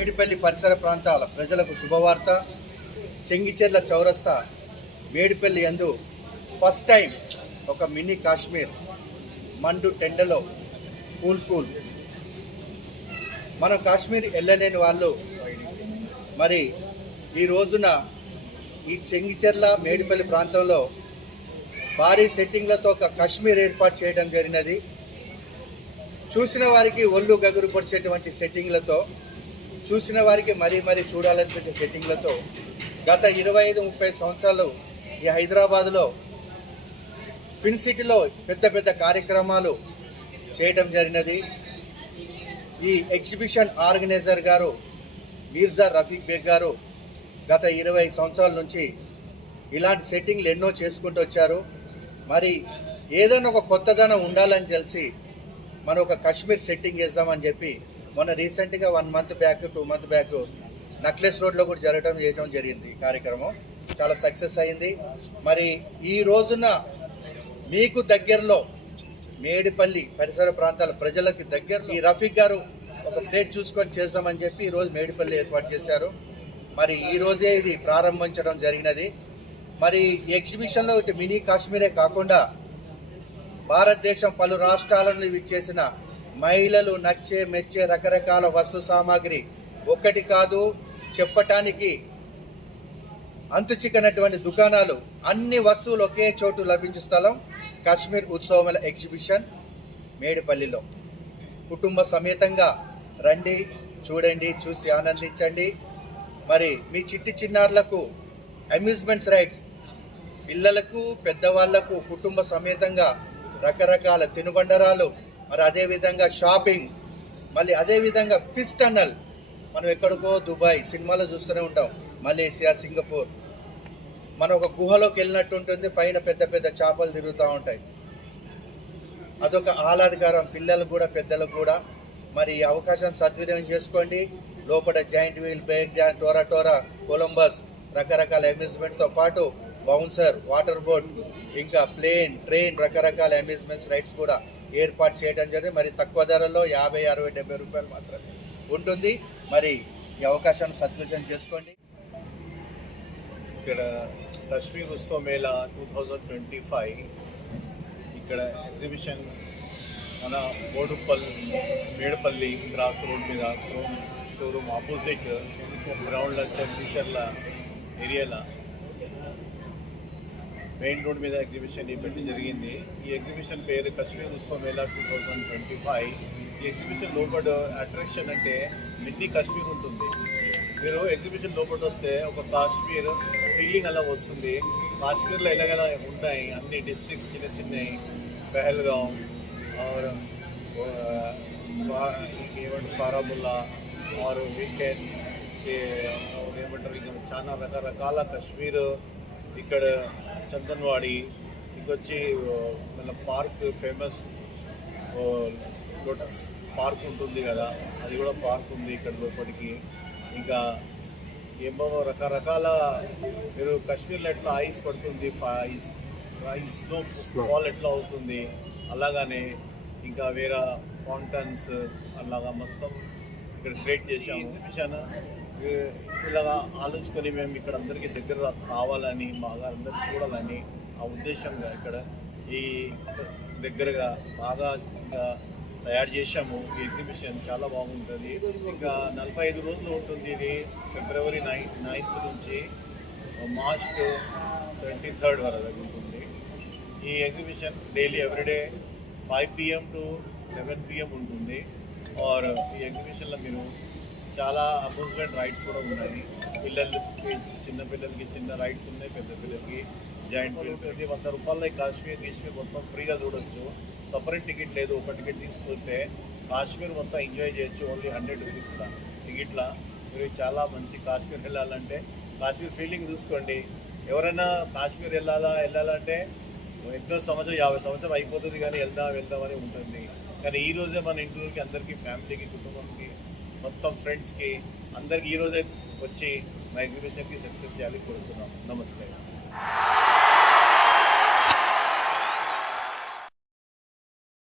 మేడిపల్లి పరిసర ప్రాంతాల ప్రజలకు శుభవార్త. చెంగిచెర్ల చౌరస్తా మేడిపల్లి యందు ఫస్ట్ టైం ఒక మినీ కాశ్మీర్ మండు టెండలో కూల్ మనం కాశ్మీర్ వెళ్ళలేని వాళ్ళు మరి ఈ రోజున ఈ చెంగిచెర్ల మేడిపల్లి ప్రాంతంలో భారీ సెట్టింగ్లతో ఒక కాశ్మీర్ ఏర్పాటు చేయడం జరిగినది. చూసిన వారికి ఒళ్ళు గగురు పొడిచేటువంటి సెట్టింగ్లతో, చూసిన వారికి మరీ చూడాలనిపించే సెట్టింగ్లతో గత 25-30 సంవత్సరాలు ఈ హైదరాబాదులో ఫిన్ సిటీలో పెద్ద కార్యక్రమాలు చేయడం జరిగినది. ఈ ఎగ్జిబిషన్ ఆర్గనైజర్ గారు మీర్జా రఫీక్ బేగ్ గారు గత 20 సంవత్సరాల నుంచి ఇలాంటి సెట్టింగ్లు ఎన్నో చేసుకుంటూ వచ్చారు. మరి ఏదైనా ఒక కొత్తదనం ఉండాలని తెలిసి మనం ఒక కాశ్మీర్ సెట్టింగ్ చేద్దామని చెప్పి మొన్న రీసెంట్గా 1 month back 2 month back necklace రోడ్లో కూడా చేయడం జరిగింది. ఈ కార్యక్రమం చాలా సక్సెస్ అయింది. మరి ఈ రోజున మీకు దగ్గరలో మేడిపల్లి పరిసర ప్రాంతాల ప్రజలకి దగ్గరలో ఈ రఫీక్ గారు ఒక ప్లేస్ చూసుకొని చేద్దామని చెప్పి ఈరోజు మేడిపల్లి ఏర్పాటు చేశారు. మరి ఈరోజే ఇది ప్రారంభించడం జరిగినది. మరి ఈ ఎగ్జిబిషన్లో ఇటు మినీ కాశ్మీరే కాకుండా భారతదేశం పలు రాష్ట్రాల నుండి విచ్చేసిన మహిళలు నచ్చే మెచ్చే రకరకాల వస్తు సామాగ్రి ఒక్కటి కాదు చెప్పటానికి అంతుచిక్కనటువంటి దుకాణాలు, అన్ని వస్తువులు ఒకే చోటు లభించే స్థలం కాశ్మీర్ ఉత్సవముల ఎగ్జిబిషన్ మేడిపల్లిలో. కుటుంబ సమేతంగా రండి, చూడండి, చూసి ఆనందించండి. మరి మీ చిట్టి చిన్నారులకు అమ్యూజ్మెంట్స్ రైడ్స్, పిల్లలకు పెద్దవాళ్లకు కుటుంబ సమేతంగా రకరకాల తినుబండరాలు, మరి అదేవిధంగా షాపింగ్, మళ్ళీ అదేవిధంగా ఫిష్ టన్నల్. మనం ఎక్కడికో దుబాయ్ సినిమాలో చూస్తూనే ఉంటాం, మలేసియా, సింగపూర్. మనం ఒక గుహలోకి వెళ్ళినట్టు ఉంటుంది, పైన పెద్ద చేపలు తిరుగుతూ ఉంటాయి. అదొక ఆహ్లాదకరం పిల్లలకు కూడా పెద్దలకు కూడా. మరి ఈ అవకాశాన్ని సద్వినియోగం చేసుకోండి. లోపల జాయింట్ వీల్, బ్రేక్ డ్యాన్స్, టోరా, కొలంబస్, రకరకాల అమ్యూజ్మెంట్తో పాటు బౌన్సర్, వాటర్ బోట్, ఇంకా ప్లేన్, ట్రైన్, రకరకాల అమ్యూజ్మెంట్స్ రైడ్స్ కూడా ఏర్పాటు చేయడం జరిగింది. మరి తక్కువ ధరల్లో 50, 60, 70 రూపాయలు మాత్రమే ఉంటుంది. మరి ఈ అవకాశాన్ని సద్వినియోగం చేసుకోండి. ఇక్కడ కాశ్మీర్ ఉత్సవ మేళా 2025 ఇక్కడ ఎగ్జిబిషన్ మన మేడపల్లి క్రాస్ రోడ్ మీద షోరూమ్ ఆపోజిట్ గ్రౌండ్లో చెంగిచెర్ల ఏరియాలో మెయిన్ రోడ్ మీద ఎగ్జిబిషన్ పెట్టి జరిగింది. ఈ ఎగ్జిబిషన్ పేరు కాశ్మీర్ ఉత్సవ మేళా 2025. ఈ ఎగ్జిబిషన్ లోపల అట్రాక్షన్ అంటే మినీ కాశ్మీర్ ఉంటుంది. మీరు ఎగ్జిబిషన్ లోపల వస్తే ఒక కాశ్మీర్ ఫీలింగ్ అలా వస్తుంది. కాశ్మీర్లో ఎలాగైనా ఉంటాయి అన్ని డిస్ట్రిక్ట్స్ చిన్నవి, పెహల్గాం ఏమంటారు బారాముల్లా ఆరు వీకెండ్ ఏమంటారు ఇంకా చాలా రకరకాల కాశ్మీర్. ఇక్కడ చందన్వాడి, ఇంకొచ్చి మన పార్క్ ఫేమస్ లోటస్ పార్క్ ఉంటుంది కదా, అది కూడా పార్క్ ఉంది ఇక్కడ లోపలికి. ఇంకా ఏమో రకరకాల మీరు కాశ్మీర్లో ఎట్లా ఐస్ పడుతుంది, స్నో ఫాల్ ఎట్లా అవుతుంది, అలాగానే ఇంకా వేరే ఫౌంటైన్స్ అలాగా మొత్తం ఇక్కడ క్రియేట్ చేసాము. ఎగ్జిబిషన్ ఇలాగా ఆలోచుకొని మేము ఇక్కడ అందరికీ దగ్గర కావాలని, బాగా అందరికీ చూడాలని ఆ ఉద్దేశంగా ఇక్కడ ఈ దగ్గరగా బాగా ఇంకా తయారు చేశాము. ఈ ఎగ్జిబిషన్ చాలా బాగుంటుంది. ఇంకా 45 రోజులు ఉంటుంది. ఇది ఫిబ్రవరి 9th నుంచి మార్చ్ 23rd వరకు ఉంటుంది. ఈ exhibition daily everyday 5 PM to 11 PM ఉంటుంది. ఆర్ ఈ ఎగ్జిబిషన్లో మీరు చాలా అమ్యూజ్మెంట్ రైడ్స్ కూడా ఉన్నాయి. పిల్లలకి, చిన్న పిల్లలకి చిన్న రైడ్స్ ఉన్నాయి, పెద్ద పిల్లలకి జాయింట్ వీల్. 100 రూపాయల కాశ్మీర్ మొత్తం ఫ్రీగా చూడొచ్చు. సపరేట్ టికెట్ లేదు. ఒక టికెట్ తీసుకుంటే కాశ్మీర్ మొత్తం ఎంజాయ్ చేయొచ్చు. ఓన్లీ 100 రూపీస్ టికెట్లా. మీరు చాలా మంచి కాశ్మీర్ వెళ్ళాలంటే కాశ్మీర్ ఫీలింగ్ చూసుకోండి. ఎవరైనా కాశ్మీర్ వెళ్ళాలంటే ఎన్నో సంవత్సరం 50 సంవత్సరం అయిపోతుంది కానీ వెళ్దామని ఉంటుంది. కానీ ఈరోజే మన ఇంట్లోకి అందరికీ, ఫ్యామిలీకి, కుటుంబంకి, మొత్తం ఫ్రెండ్స్కి అందరికీ ఈరోజే వచ్చి మా ఎగ్జిబిషన్కి సక్సెస్ చేయాలని కోరుతున్నాం. నమస్తే.